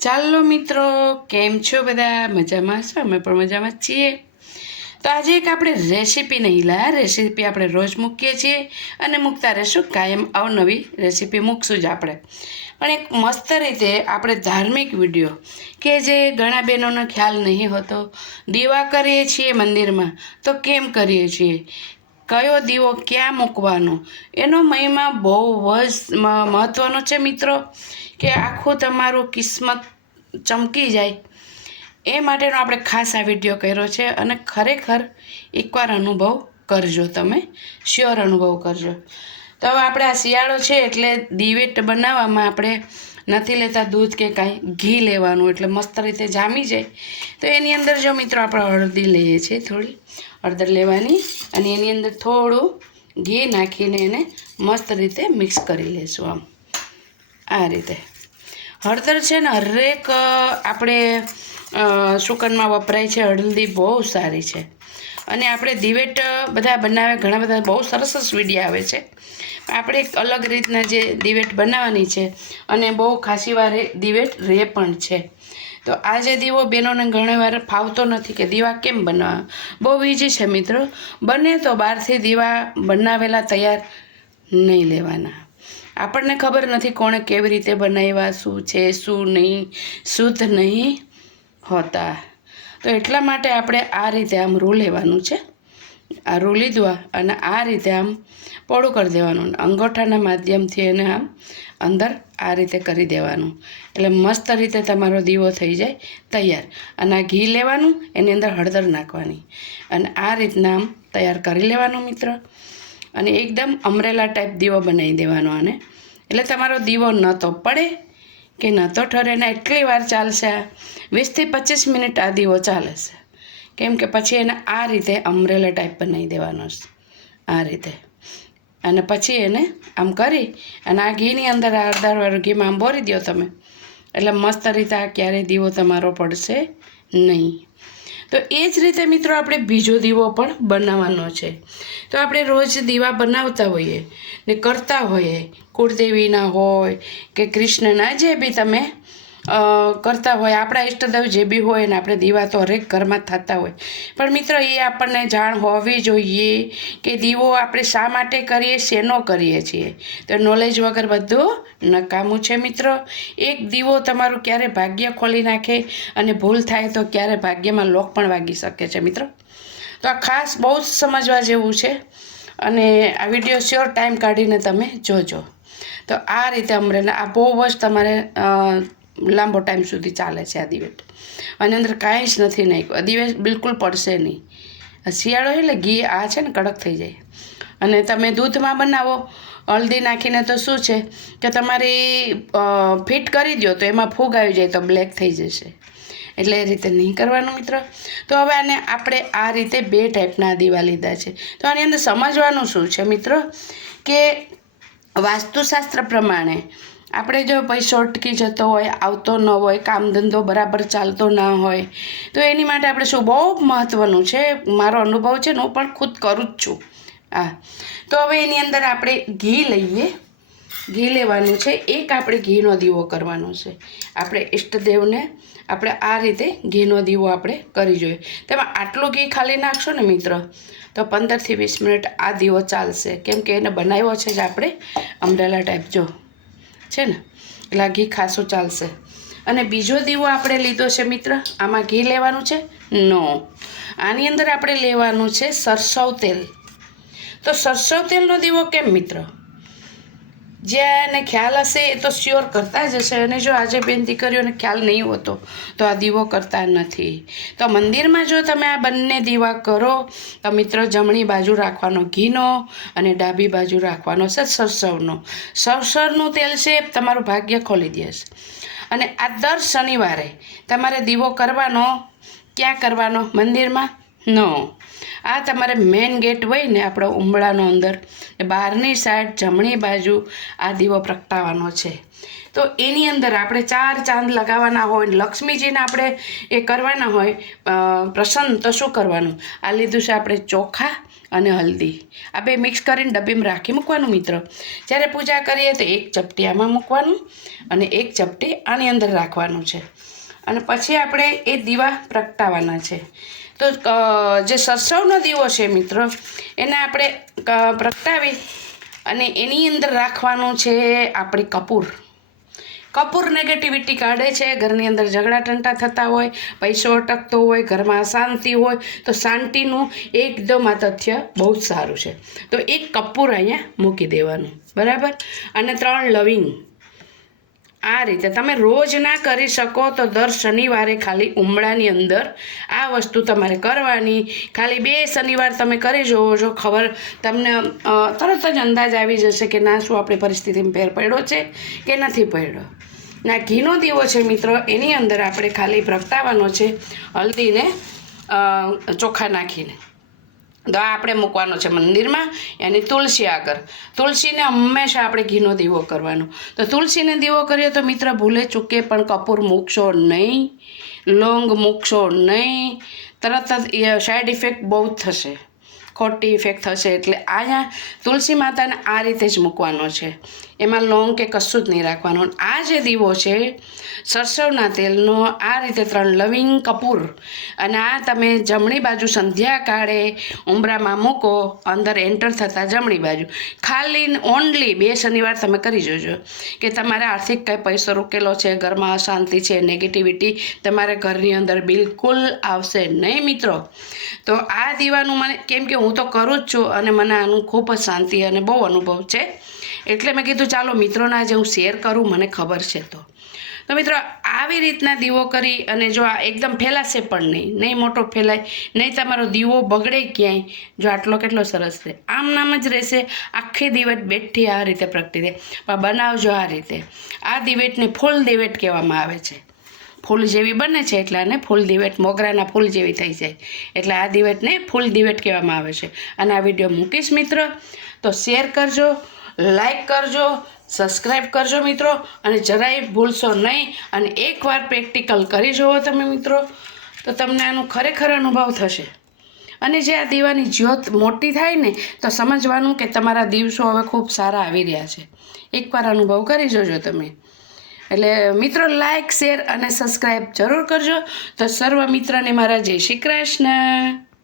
ચાલો મિત્રો, કેમ છો બધા? મજામાં છો? અમે પણ મજામાં જ છીએ. તો આજે એક આપણે રેસીપી નહીં લાયા. રેસીપી આપણે રોજ મૂકીએ છીએ અને મૂકતા રહેશું. કાયમ અવનવી રેસીપી મૂકશું જ આપણે. પણ એક મસ્ત રીતે આપણે ધાર્મિક વિડીયો કે જે ઘણા બહેનોનો ખ્યાલ નહીં હોતો, દીવા કરીએ છીએ મંદિરમાં તો કેમ કરીએ છીએ, કયો દીવો ક્યાં મૂકવાનો, એનો મહિમા બહુ જ મહત્ત્વનો છે મિત્રો. કે આખું તમારું કિસ્મત ચમકી જાય એ માટેનો આપણે ખાસ આ વિડીયો કર્યો છે. અને ખરેખર એકવાર અનુભવ કરજો, તમે શ્યોર અનુભવ કરજો. તો હવે આપણે આ શિયાળો છે એટલે દિવેટ બનાવવામાં આપણે નથી લેતા દૂધ કે કાંઈ, ઘી લેવાનું એટલે મસ્ત રીતે જામી જાય. તો એની અંદર જો મિત્રો આપણે હળદી લઈએ છીએ, થોડી હળદર લેવાની અને એની અંદર થોડું ઘી નાખીને એને મસ્ત રીતે મિક્સ કરી લઈશું. આ રીતે હળદર છે ને હરેક આપણે સુકનમાં વપરાય છે. હળદી બહુ સારી છે. અને આપણે દિવેટ બધા બનાવે, ઘણા બધા બહુ સરસ સરસ વિડીયો આવે છે. આપણે એક અલગ રીતના જે દિવેટ બનાવવાની છે અને બહુ ખાસી વાર દિવેટ રહે પણ છે. તો આ જે દીવો બહેનોને ઘણીવાર ફાવતો નથી કે દીવા કેમ બનાવવા. બહુ ઈઝી છે મિત્રો. બને તો બહારથી દીવા બનાવેલા તૈયાર નહીં લેવાના. આપણને ખબર નથી કોણે કેવી રીતે બનાવ્યા, શું છે શું નહીં, શુદ્ધ નહીં હોતા. તો એટલા માટે આપણે આ રીતે આમ રૂ લેવાનું છે. આ રૂ લીધું અને આ રીતે આમ પોળું કરી દેવાનું. અંગૂઠાના માધ્યમથી એને આમ અંદર આ રીતે કરી દેવાનું. એટલે મસ્ત રીતે તમારો દીવો થઈ જાય તૈયાર. અને આ ઘી લેવાનું, એની અંદર હળદર નાખવાની અને આ રીતના આમ તૈયાર કરી લેવાનું મિત્રો. અને એકદમ અમરેલા ટાઈપ દીવો બનાવી દેવાનો આને. એટલે તમારો દીવો ન તો પડે કે ન તો ઠરે. ને એટલી વાર ચાલશે, 20થી 25 મિનિટ આ દીવો ચાલે છે. કેમ કે પછી એને આ રીતે અમરેલા ટાઈપ બનાવી દેવાનો છે, આ રીતે. અને પછી એને આમ કરી અને આ ઘીની અંદર આ અડધાવાળું ઘીમાં આમ બોરી દો તમે, એટલે મસ્ત રીતે આ ક્યારેય દીવો તમારો પડશે નહીં. તો એ જ રીતે મિત્રો આપણે બીજો દીવો પણ બનાવવાનો છે. તો આપણે રોજ દીવા બનાવતા હોઈએ ને કરતા હોઈએ, કુળદેવીના હોય કે કૃષ્ણના, જે બી તમે કરતા હોય, આપણા ઈષ્ટદેવ જે બી હોય ને આપણે દીવા તો હરેક ઘરમાં થતા હોય. પણ મિત્રો એ આપણને જાણ હોવી જોઈએ કે દીવો આપણે શા માટે કરીએ, શેનો કરીએ છીએ. તો નોલેજ વગર બધું નકામું છે મિત્રો. એક દીવો તમારું ક્યારે ભાગ્ય ખોલી નાખે અને ભૂલ થાય તો ક્યારે ભાગ્યમાં લોક પણ વાગી શકે છે મિત્રો. તો આ ખાસ બહુ જ સમજવા જેવું છે અને આ વિડીયો શ્યોર ટાઈમ કાઢીને તમે જોજો. તો આ રીતે અમરેલા આ બહુ જ તમારે લાંબો ટાઈમ સુધી ચાલે છે આ દિવેટ. અને અંદર કાંઈ જ નથી નાખ્યું. દિવેટ બિલકુલ પડશે નહીં. શિયાળો એટલે ઘી આ છે ને કડક થઈ જાય. અને તમે દૂધમાં બનાવો હળદી નાખીને તો શું છે કે તમારી ફિટ કરી દો તો એમાં ફૂગ આવી જાય તો બ્લેક થઈ જશે. એટલે એ રીતે નહીં કરવાનું મિત્રો. તો હવે આને આપણે આ રીતે 2 ટાઈપના દીવા લીધા છે. તો આની અંદર સમજવાનું શું છે મિત્રો કે વાસ્તુશાસ્ત્ર પ્રમાણે આપણે જો પૈસો અટકી જતો હોય, આવતો ન હોય, કામ ધંધો બરાબર ચાલતો ના હોય, તો એની માટે આપણે શું બહુ મહત્ત્વનું છે. મારો અનુભવ છે ને, હું પણ ખુદ કરું જ છું. તો હવે એની અંદર આપણે ઘી લઈએ. ઘી લેવાનું છે. એક આપણે ઘીનો દીવો કરવાનો છે. આપણે ઈષ્ટદેવને આપણે આ રીતે ઘીનો દીવો આપણે કરી જોઈએ. તેમાં આટલું ઘી ખાલી નાખશો ને મિત્રો તો 15થી 20 મિનિટ આ દીવો ચાલશે. કેમ કે એને બનાવ્યો છે જ આપણે અમરેલા ટાઈપ જો છે ને, એટલે આ ઘી ખાસું ચાલશે. અને બીજો દીવો આપણે લીધો છે મિત્ર, આમાં ઘી લેવાનું છે નો, આની અંદર આપણે લેવાનું છે સરસવ તેલ. તો સરસવ તેલનો દીવો કેમ મિત્રો? જેને ખ્યાલ હશે એ તો શ્યોર કરતા જ હશે. અને જો આજે બેન દીકરીઓને ખ્યાલ નહીં હોતો તો આ દીવો કરતા નથી. તો મંદિરમાં જો તમે આ બંને દીવા કરો તો મિત્રો જમણી બાજુ રાખવાનો ઘીનો અને ડાબી બાજુ રાખવાનો છે સરસવનો. સરસવનું તેલ છે તમારું ભાગ્ય ખોલી દેશે. અને આ દર શનિવારે તમારે દીવો કરવાનો. ક્યાં કરવાનો? મંદિરમાં નો. આ તમારે મેઇન ગેટ હોય ને આપણો ઉંબળાનો અંદર, બહારની સાઈડ જમણી બાજુ આ દીવો પ્રગટાવવાનો છે. તો એની અંદર આપણે 4 ચાંદ લગાવવાના હોય. લક્ષ્મીજીને આપણે એ કરવાના હોય પ્રસન્ન. તો શું કરવાનું? આ લીધું છે આપણે ચોખા અને હલ્દી આ બે મિક્સ કરીને ડબ્બીમાં રાખી મૂકવાનું મિત્રો. જ્યારે પૂજા કરીએ તો એક ચપટી આમાં મૂકવાનું અને એક ચપટી આની અંદર રાખવાનું છે. અને પછી આપણે એ દીવા પ્રગટાવવાના છે. તો જે સરસવનો દીવો છે મિત્રો એને આપણે પ્રગટાવી અને એની અંદર રાખવાનું છે આપણી કપૂર. કપૂર નેગેટિવિટી કાઢે છે. ઘરની અંદર ઝઘડા ટંટા થતા હોય, પૈસો અટકતો હોય, ઘરમાં અશાંતિ હોય તો શાંતિનું એકદમ આ તથ્ય બહુ જ સારું છે. તો એક કપૂર અહીંયા મૂકી દેવાનું, બરાબર. અને 3 લવિંગ. આ રીતે તમે રોજ ના કરી શકો તો દર શનિવારે ખાલી ઉંબળાની અંદર આ વસ્તુ તમારે કરવાની. ખાલી 2 શનિવાર તમે કરી જોવો છો, ખબર તમને તરત જ અંદાજ આવી જશે કે ના શું આપણી પરિસ્થિતિમાં ફેર પડ્યો છે કે નથી પડ્યો. ના ઘીનો દીવો છે મિત્રો એની અંદર આપણે ખાલી પ્રગટાવવાનો છે હલ્દીને ચોખા નાખીને. તો આ આપણે મૂકવાનો છે મંદિરમાં એની તુલસી આગળ. તુલસીને હંમેશા આપણે ઘીનો દીવો કરવાનો. તો તુલસીને દીવો કરીએ તો મિત્ર ભૂલે ચૂકે પણ કપૂર મૂકશો નહીં, લોંગ મૂકશો નહીં. તરત જ સાઈડ ઇફેક્ટ બહુ જ થશે, ખોટી ઇફેક્ટ થશે. એટલે અહીંયા તુલસી માતાને આ રીતે જ મૂકવાનો છે. એમાં લોંગ કે કશું જ નહીં રાખવાનું. આ જે દીવો છે સરસવના તેલનો આ રીતે 3 લવિંગ કપૂર અને આ તમે જમણી બાજુ સંધ્યાકાળે ઉંબરામાં મૂકો, અંદર એન્ટર થતાં જમણી બાજુ ખાલી ઓનલી 2 શનિવાર તમે કરી જોજો કે તમારે આર્થિક કંઈ પૈસો રોકેલો છે, ઘરમાં અશાંતિ છે, નેગેટિવિટી તમારે ઘરની અંદર બિલકુલ આવશે નહીં મિત્રો. તો આ દીવાનું મને કેમ કે હું તો કરું જ છું અને મને આનું ખૂબ જ શાંતિ અને બહુ અનુભવ છે એટલે મેં કીધું ચાલો મિત્રોને આજે હું શેર કરું, મને ખબર છે. તો મિત્રો આવી રીતના દીવો કરી અને જો આ એકદમ ફેલાશે પણ નહીં મોટો ફેલાય, નહીં તમારો દીવો બગડે ક્યાંય. જો આટલો કેટલો સરસ છે, આમ નામ જ રહેશે. આખી દિવેટ બેઠી આ રીતે પ્રગટી દે. પણ બનાવજો આ રીતે. આ દિવેટને ફૂલ દિવેટ કહેવામાં આવે છે. ફૂલ જેવી બને છે એટલે આને ફૂલ દિવેટ, મોગરાના ફૂલ જેવી થઈ જાય એટલે આ દિવેટને ફૂલ દિવેટ કહેવામાં આવે છે. અને આ વિડીયો મૂકીશ મિત્રો તો શેર કરજો, લાઈક કરજો, સબસ્ક્રાઈબ કરજો મિત્રો. અને જરાય ભૂલશો નહીં. અને એકવાર પ્રેક્ટિકલ કરી જુઓ તમે મિત્રો તો તમને આનો ખરેખર અનુભવ થશે. અને જે આ દીવાની જ્યોત મોટી થાય ને તો સમજવાનું કે તમારા દિવસો હવે ખૂબ સારા આવી રહ્યા છે. એકવાર અનુભવ કરી જોજો તમે. એટલે મિત્રો લાઈક, શેર અને સબસ્ક્રાઈબ જરૂર કરજો. તો સર્વ મિત્રને મારા જય શ્રી કૃષ્ણ.